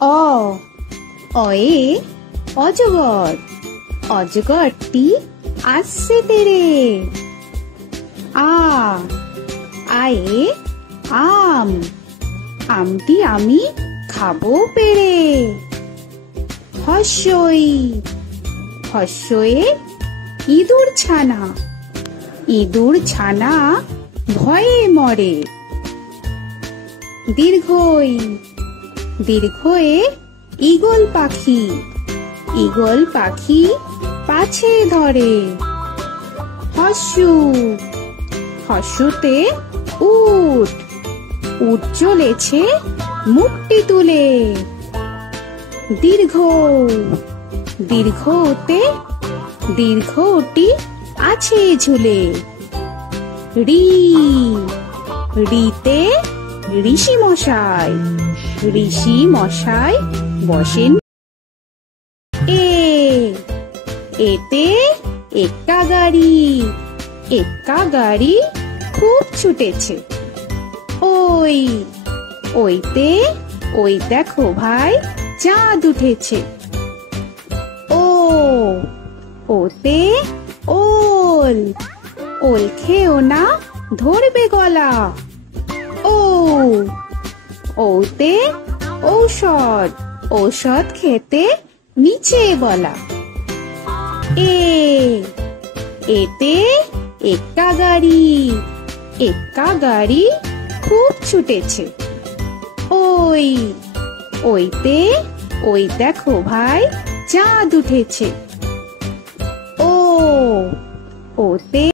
অ অয়ে অজগর, অজগরটি আসছে তেরে। আ আয়ে আম, আমটি আমি খাবো পেরে। হস্যই হস্যয়ে ইঁদুর ছানা, ইঁদুর ছানা ভয়ে মরে। দীর্ঘই দীর্ঘয়ে ঈগল পাখি, ঈগল পাখি পাছে ধরে। হস্যু হস্যুতে উট, উট চলেছে মুখটি তুলে। দীর্ঘ দীর্ঘতে দীর্ঘটি আছে ঝুলে। ঋ ঋতে ঋষি মশাই, ঋষি মশাই বসেন। এ এতে এক্কা গাড়ি, এক্কা গাড়ি খুব ছুটেছে। ওই ওইতে ওই দেখো ভাই চাঁদ উঠেছে। ও ওতে ওল, ওল খেও না ধরবে গলা। ও ওতে ঔষধ, ঔষধ খেতে নিচে গলা। এ এতে এক্কা গাড়ি, এক্কা গাড়ি খুব ছুটেছে। ওই ওইতে ওই দেখো ভাই চাঁদ উঠেছে। ও ওতে